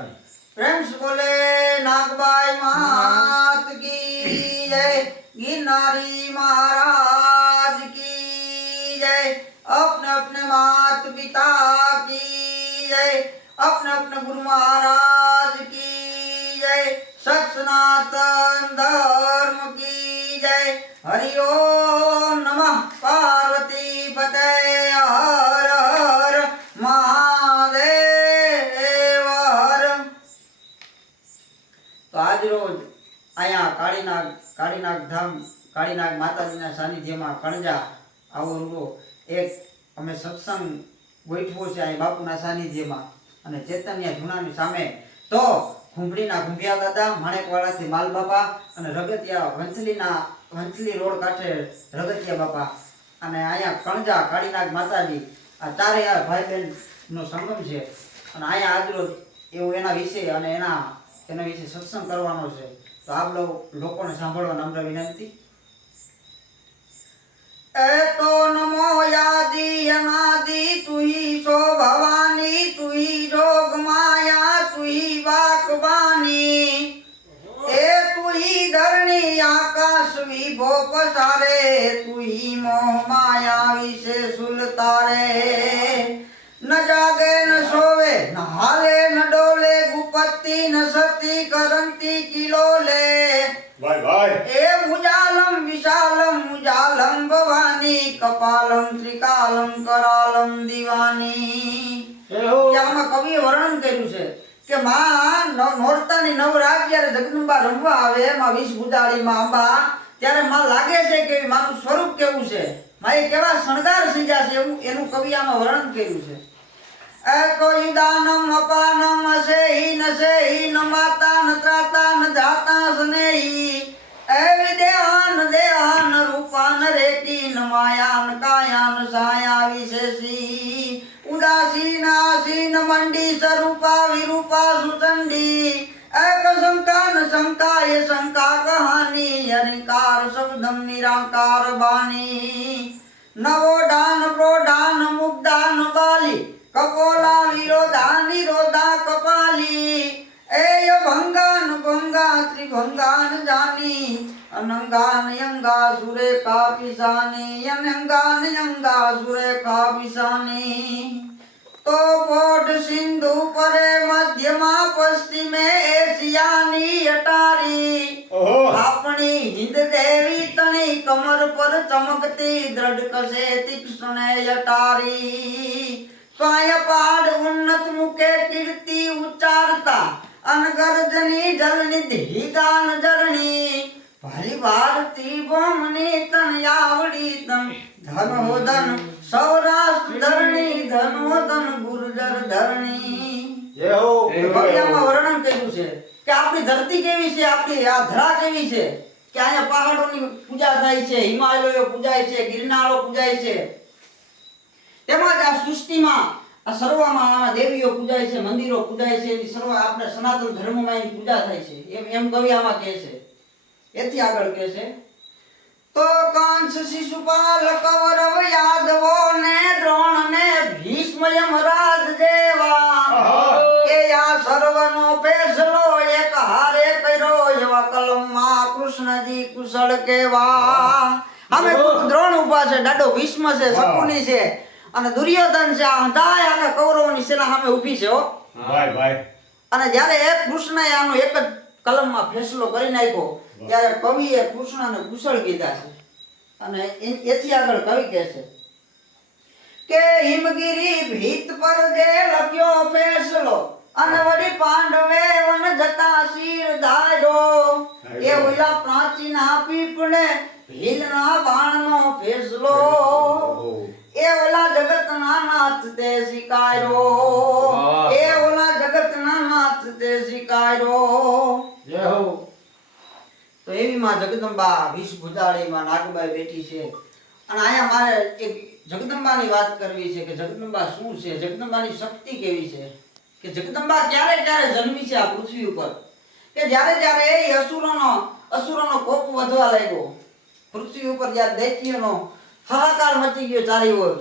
干。કાળીનાગ માતાજીના સાનિધ્યમાં કણજા, આવો રૂડો. એક અમે સત્સંગ ગોઠવો છે અહીં બાપુના સાનિધ્યમાં. અને ચેતન્ય જૂનાની સામે. તો ખુંભડીના ખુંભિયા દાદા, માણેકવાડાથી માલ બાપા અને રગતિયા વંથલીના, વંથલી રોડ કાંઠે રગતિયા બાપા. અને અહીંયા કણજા, કાળીનાગ માતાજી. આ ચારે આ ભાઈ બહેનનો સંગમ છે. અને અહીંયા આજરોજ એવું એના વિશે અને એના એના વિશે સત્સંગ કરવાનો છે. તો આપ લોકોને સાંભળવા નમ્ર વિનંતી. એ તો નમો યાદિ, અનાદિ, તુહી સો ભવાની તુહી જોગ માયા, તુહી વાકબાની એ તુહી ધરણી આકાશ વિભો પસારે તુહી મોહ માયા વિશે સુલતારે. ન જાગે ન સોવે ન હાલે ન ડોલે ગુપતિ ન સતી કરંતી કિલોલે ભાઈ ભાઈ. એ મુજાલમ વિશાલમ મુજાલમ ભવાની કપાલમ ત્રિકાલમ કરાલમ દિવાની. આમાં કવિએ વર્ણન કર્યું છે કે માં ન- નોરતાની નવરાત જ્યારે જગદંબા રમવા આવે માં વીસમાં અંબા ત્યારે માં લાગે છે કે મારું સ્વરૂપ કેવું છે? માએ કેવા શણગાર સજ્યા છે એવું એનું કવિ આમાં વર્ણન કર્યું છે. એ કોઈ દાનમ અપાનમ અસેહી નસેહી ન માતા, ન ત્રાતા, ન ધાતા સ્નેહી. એ વિદેહાન દેહાન, રૂપાન રેતી ન માયાન, કાયાન, સાયા, વિશેષી. ઉદાસીન, આસીન, મંડી, સ્વરૂપા, વિરૂપા, સુચંડી. शंका ये शंका कहानी हरिकार शब्दम निराकार बाणी। नवो दान प्रोदान मुग्धान बाली कपोला विरोधा निरोधा कपाली। एय भंगान भंगा, त्रिभंगान जानी, अनंगान यंगा सुरे का पिसानी, अनंगान यंगा सुरे का पिसानी। तो कोट सिंधु परे મધ્યમાં પશ્ચિમે એશિયાની અટારી. આપણી હિંદ દેવી તણી કમર પર ચમકતી દ્રઢ કસે તીક્ષ્ણ અટારી. કાય પાડ ઉન્નત મુકે કીર્તિ ઉચ્ચારતા અનગરજની જલનિધિ ગાન જરણી. ભાલી ભારતી બોમની તણ આવડી તન ધન હો ધન આપણી ધરતી કેવી છે? આપણી આ ધરા કેવી છે? કે અહીંયા પહાડોની પૂજા થાય છે હિમાલયો પૂજાય છે ગિરનારો પૂજાય છે. તેમજ આ સૃષ્ટિમાં આ સર્વમાં દેવીઓ પૂજાય છે મંદિરો પૂજાય છે એની સર્વ આપણે સનાતન ધર્મમાં એની પૂજા થાય છે. એમ એમ કવિ આમાં કહે છે. એથી આગળ કહે છે તો કાંસ શિશુપાલ કૌરવ યાદવો ને દ્રોણ ને ભીષ્મ યમરાજ દેવા. એ આ સર્વનો ફેસલો એવા કલમમાં કૃષ્ણજી કુશળ કેવા અમે દ્રોણ ઊભા છે ડાડો ભીષ્મ છે શકુની છે અને દુર્યોધન છે અંધાય અને કૌરવની સેના સામે ઊભી છે હો. ભાઈ ભાઈ. અને જ્યારે એક કૃષ્ણએ આનો એક જ કલમમાં ફેસલો કરી નાખ્યો ત્યારે કવિએ કૃષ્ણને કુશળ કીધા છે. અને એથી આગળ કવિ કહે છે કે હિમગીરી ભીત પર જે લખ્યો ફેસલો અને વળી પાંડવે વન જતા શીર ધાર્યો એ ઓલા પ્રાચીના પીપળે ભીલના બાણનો ફેસલો. એ ઓલા જગતના નાથ તે સ્વીકાર્યો એ ઓલા જગતના નાથ તે સ્વીકાર્યો જય હો. તો એવી માં જગદંબા વીસ ભુજાળીમાં નાગબાઈ બેઠી છે. અને અહીંયા મારે એક જગદંબાની વાત કરવી છે કે જગદંબા શું છે? જગદંબાની શક્તિ કેવી છે? કે જગદંબા ક્યારે ક્યારે જન્મી છે આ પૃથ્વી ઉપર? કે જ્યારે જ્યારે એ અસુરોનો અસુરોનો કોપ વધવા લાગ્યો. પૃથ્વી ઉપર જ્યારે દૈત્યનો હાહાકાર મચી ગયો ચારે ઓર.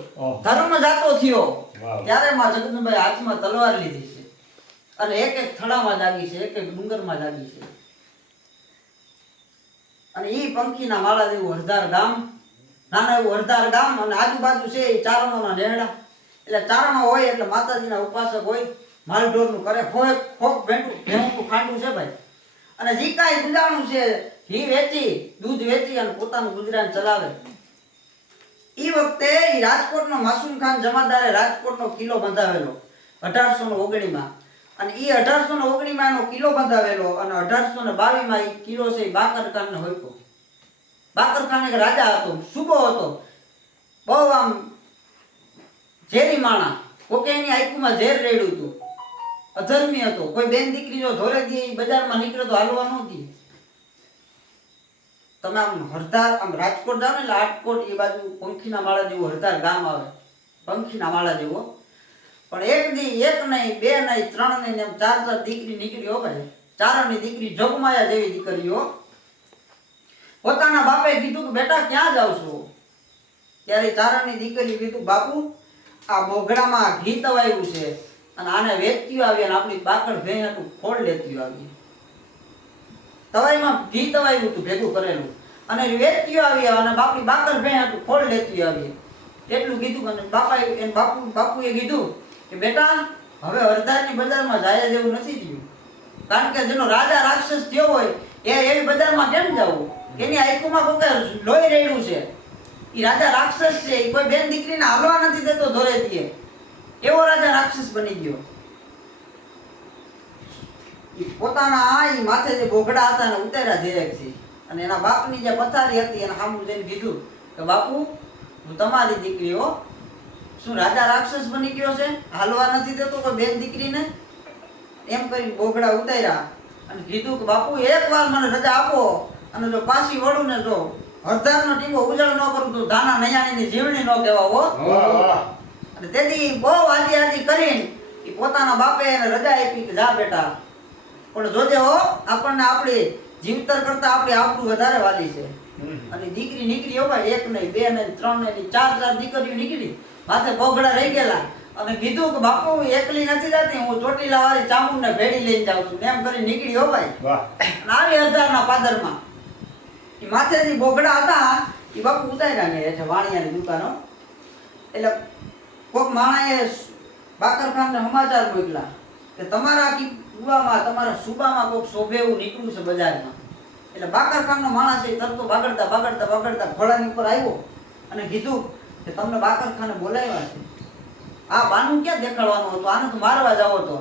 ધર્મ જાતો થયો. ત્યારે માં જગદંબાએ હાથમાં તલવાર લીધી છે. અને એક એક થડામાં જાગી છે એક એક ડુંગરમાં જાગી છે. અને એ પંખીના માળા જેવું હરદાર ગામ નાના એવું હરદાર ગામ અને આજુબાજુ છે એ ચારણોના નેહડા. એટલે ચારણો હોય એટલે માતાજીના ઉપાસક હોય. માલઢોરનું કરે, ફોક ખોક ભેંટું ભેંટું ખાંડું છે ભાઈ. અને જી કાંઈ ગુજાણું છે, ઘી વેચી, દૂધ વેચી અને પોતાનું ગુજરાન ચલાવે. એ વખતે રાજકોટનો માસુમ ખાન જમાદારે રાજકોટનો કિલ્લો બંધાવેલો અઢારસો ને ઓગણીમાં અને એ અઢારસો ને ઓગણીમાં એનો કિલ્લો બંધાવેલો અને અઢારસો ને બાવીસમાં એ કિલ્લો છે એ બાકર ખાનને હોયકો. બાકર ખાન એક રાજા હતો, સુબો હતો. બહુ આમ ઝેરી માણા. કોકે એની આંખમાં ઝેર રેડ્યું હતું. અધર્મી હતો. કોઈ બેન દીકરી જો ધોરે દે બજારમાં નીકળે તો હાલવા ન તમે આમ હરતાર આમ રાજકોટ જાઓ ને એટલે એ બાજુ પંખીના માળા જેવું હરતાર ગામ આવે. પંખીના માળા જેવો. પણ એક દી, એક નહીં, બે નહીં, ત્રણ નહીં એમ ચાર ચાર દીકરી નીકળી હોય ચારણની દીકરી જગમાયા જેવી દીકરીઓ પોતાના બાપે કીધું કે, બેટા, ક્યાં જાવ છો? ત્યારે ચારણની દીકરી કીધું, બાપુ, આ બોગડામાં ઘી તવાયું છે. અને આને વેચતી આવી અને આપણી બાકડ ભેં હતું, ખોળ લેતી આવી. તવાઈમાં ઘી તવાયું હતું, ભેગું કરેલું. અને વેચતી આવી અને બાપની બાકડ ભેં હતું, ખોળ લેતી આવી. એટલું કીધું અને બાપા એને બાપુ, બાપુએ કીધું કે, બેટા, હવે હરદારની બજારમાં જાય જેવું નથી થયું. કારણ કે જેનો રાજા રાક્ષસ થયો હોય, એ એવી બજારમાં કેમ જવું? એની આંખોમાં કોઈ લોહી રેડ્યું છે. એ રાજા રાક્ષસ છે એ કોઈ બેન દીકરીને હાલવા નથી દેતો ધોરેથી એવો રાજા રાક્ષસ બની ગયો. પોતાના ઈ માથે જે બોગડા હતા ને ઉતાર્યા ધીરેકથી અને એના બાપની જે પથારી હતી એને સામું જઈને કીધું કે, બાપુ, હું તમારી દીકરીઓ શું રાજા રાક્ષસ બની ગયો છે? હાલવા નથી દેતો કોઈ બેન દીકરીને? એમ કરી બોગડા ઉતાર્યા અને કીધું કે, બાપુ, એકવાર મને રજા આપો અને જો પાછી વળું ને જો હરધારનો ટીંબો ઉજાડ ન કરું તો દાના નૈયાણીની જીવણી ન કહેવા હો. અને તેથી બહુ આજી આજી કરીને એ પોતાના બાપે એને રજા આપી કે જા બેટા. પણ જોજે હો આપણને આપણી જીવતર કરતા આપણે આપણું વધારે વાલી છે. અને દીકરી નીકળી હોય એક નહીં બે નહીં ત્રણ નહીં ચાર ચાર દીકરીઓ નીકળી. માથે પગડા રહી ગયેલા. અને કીધું કે બાપુ હું એકલી નથી જતી હું ચોટીલા વાળી ચામુંડને ભેડી લઈને જાઉં છું. એમ કરી નીકળી હો ભાઈ. વાહ. અને આવી હજારના પાદરમાં. એ માથે જે બોગડા હતા. એ બાપુ ઉતાર્યા ને એટલે વાણિયાની દુકાનો. એટલે કોક માણાએ બાકરખાનને સમાચાર મોકલા કે તમારા કી કુવામાં તમારા સુબામાં કોક શોભે એવું નીકળ્યું છે બજારમાં. એટલે બાકરખાનનો માણસ એ તરતો બાગડતા બાગડતા બાગડતા ઘોડાની ઉપર આવ્યો અને કીધું કે તમને બાકરખાને બોલાવ્યા છે. આ બાનું ક્યાં દેખાડવાનું હતું? આને તો મારવા જાવ તો.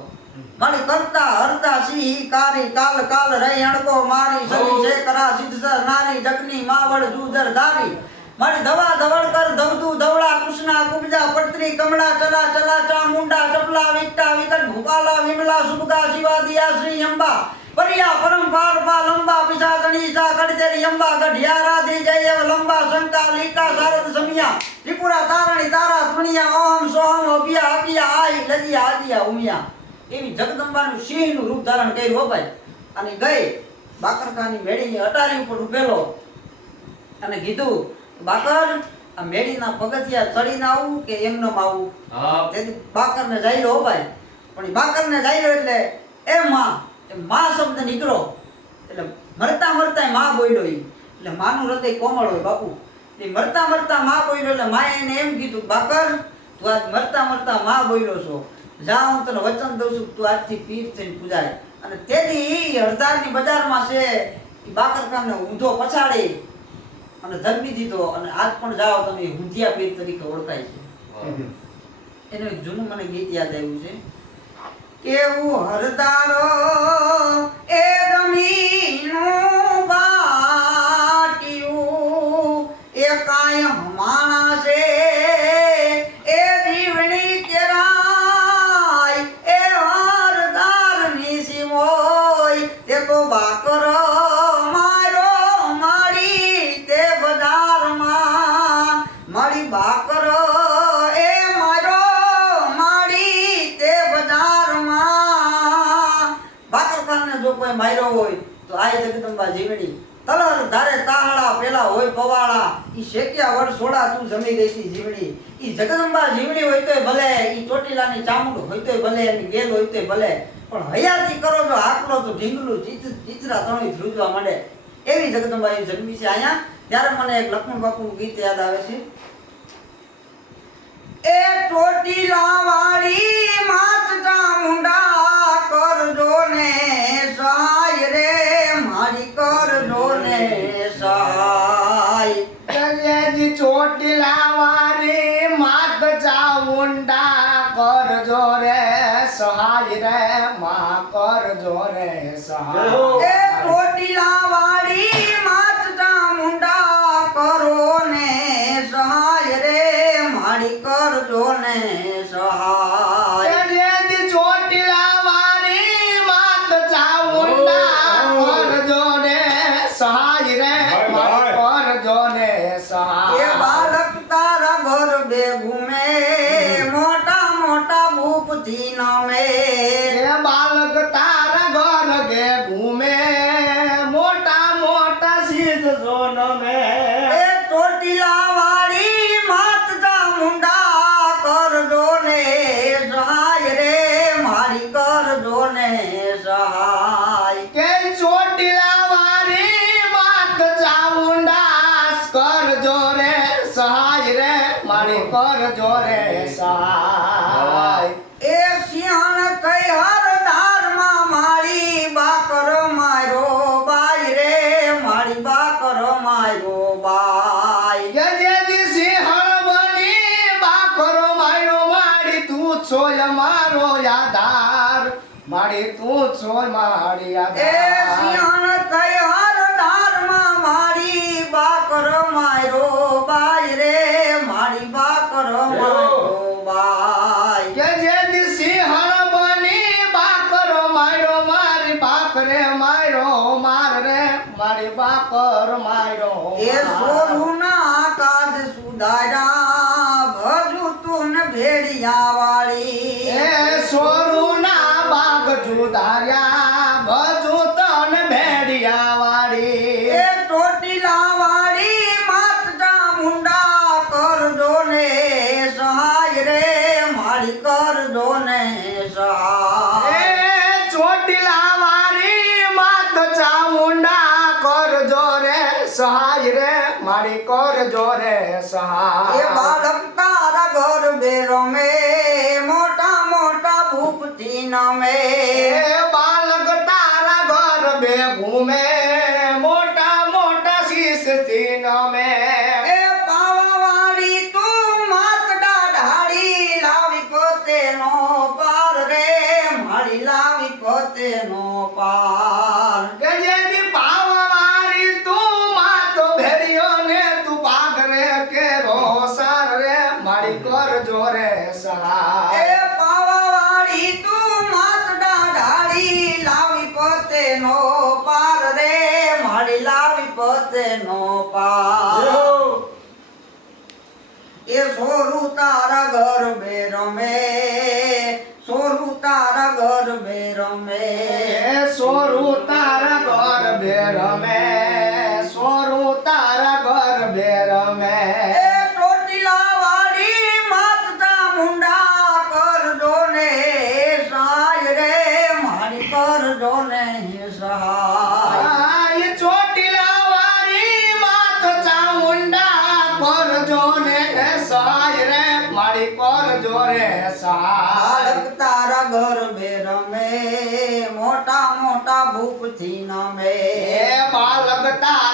મારી કરતા હરતા સિંહ કારી કાલ કાલ રહી અણકો મારી સરી છે કરા સિદ્ધ નારી જગની માવડ જુજર ધારી મારી ધવા ધવળ કર ધવધુ ધવળા, કૃષ્ણા કુબજા પટરી, કમળા, ચલા ચલા, ચા, મુંડા, ચપલા વિકટા વિકટ, ભૂપાલા, વિમલા સુભગા શિવા દિયા શ્રી અંબા, પરિયા પરંપાર પા, લંબા પિસા ગણીસા કડતેરી અંબા ગઢિયા રાધી જય લંબા, શંકા લીકા શારદ સમિયા, ત્રિપુરા, તારણી, તારા ત્રણિયા ઓમ સોહમ, અભિયા અપિયા આઈ લજિયા આદિયા, ઉમિયા, એવી જગદંબાનું સિંહનું રૂપ ધારણ કર્યું હો ભાઈ. અને ગઈ બાકરખાની મેળીની અટારી ઉપર ઉભેલો અને કીધું બાકર આ મેળીના પગથિયા ચડીને આવું કે એમનેમ આવું તેથી બાકરને જાયલો હો ભાઈ. પણ એ બાકરને જાયલો એટલે એ માં એ માં શબ્દ નીકળો. એટલે મરતા મરતા માં બોલ્યો એ એટલે માનું હૃદય કોમળ હોય બાપુ. એ મરતા મરતા માં બોલ્યો એટલે માએ એને એમ કીધું બાકર તું આજ મરતા મરતા માં બોલ્યો છો. જા હું તને વચન દઉં છું તું આજથી પીર થઈને પૂજાય. અને તેથી હરદારની બજારમાં છે એ બાકર ખાનને ઊંધો પછાડી. અને ધર્મી દીધો અને આજ પણ જાઓ તમે હુંધિયા પીર તરીકે ઓળખાય છે. એનું એક જૂનું મને ગીત યાદ આવ્યું છે. કેવું હરદારો એ ગમીનું જો કોઈ માર્યો હોય, તો આ જગદંબા જીવણી. તલર ધારે, તાહાળા, પેલા હોય પવાળા, ઈ શેક્યા વડ સોડા તું જમી ગઈ તી જીવણી. ઈ જગદંબા જીવણી હોય તોય ભલે, ઈ ચોટીલાની ચામુંડ હોય તોય ભલે, એની ગેલ હોય તોય ભલે, પણ હયાતી કરો જો આકલો તો ઢીંગલું ચિત્ર ચિત્રા ત્રણેય ધ્રુજવા માંડે. એવી જગદંબાઈ જન્મી છે અહીંયા. ત્યારે મને એક લક્ષ્મણ બાપુનું ગીત યાદ આવે છે. એ ચોટીલા વાળી કરજો ને સહાય. મારી છોય મારી એ સિંહણ કઈ હર ધારમાં મારી બાકર માર્યો બાઈ રે મારી બાકર માર્યો બાઈ કે જે સિંહણ બની બાકરો માર્યો મારી બાકરે માર્યો માર રે મારી બાકર માર્યો એ સોરુના કાદ સુધારા ભજુ તું ભેડિયા વાળી. એ સોરુના બાગ જુદાર્યા ભજુ તન ભેડિયા વાળી એ ચોટીલા વાળી માત ચામુંડા કરજો ને સહાય રે મારી કરજો ને સહાય. એ ચોટીલા વાળી માત ચામુંડા કરજો રે સહાય રે મારી કરજો રે એ સહાય બાળક તારા ઘર બે રમે ભૂપથી નમે બાલક તારા ઘર બે ભૂમે મોટા મોટા શીશથી નમે એ પાવાવાળી તું માટડા ઢાળી લાવી પોતે નો પાર રે મારી લાવી પોતે લાવી પોતે નો પાર એ સોરું તારા ઘર બે રમે સોરું તારા ઘર બે રમે સોરું તારા ઘર બે રમે સોરું તારા ઘર બે રમે એ ચોટીલા વાળી માતા મુંડા કરજો ને સહાય રે મારી કરજો ને સહાય બાળક તારા ઘર બે રમે મોટા મોટા ભૂપથી નમે. બાળક તારા